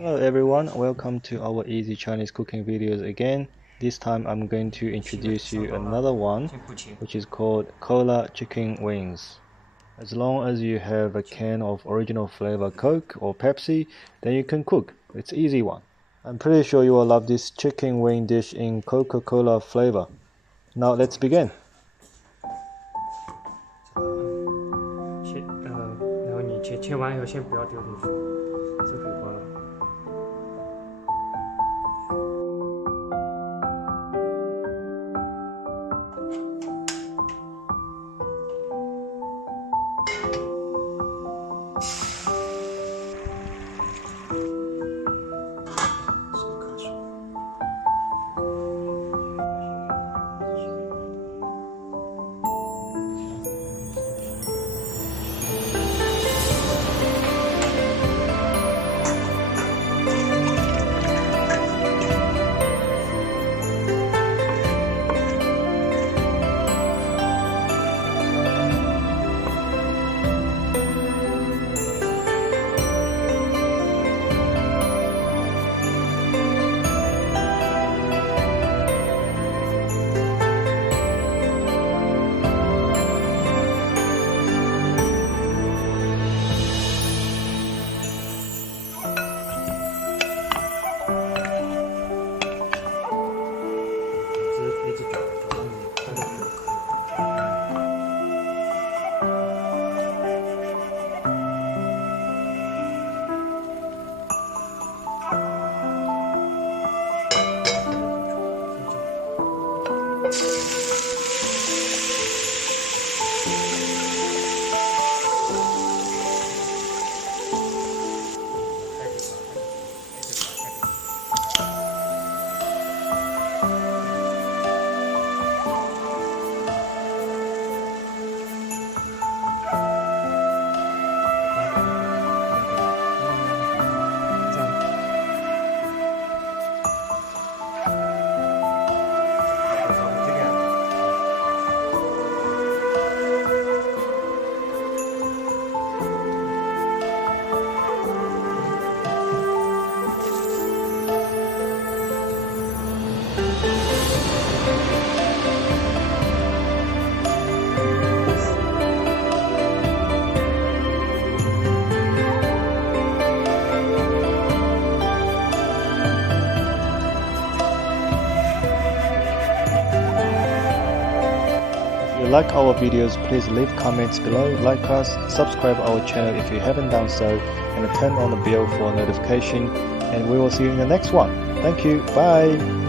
Hello everyone, welcome to our easy Chinese cooking videos again. This time I'm going to introduce you another one, which is called cola chicken wings. As long as you have a can of original flavor Coke or Pepsi, then you can cook. It's an easy one. I'm pretty sure you will love this chicken wing dish in Coca-Cola flavor. Now let's begin. 然后你切完以后先不要丢进去，这可以关了。If you like our videos, please leave comments below, like us, subscribe our channel if you haven't done so, and turn on the bell for notification, and we will see you in the next one. Thank you, bye!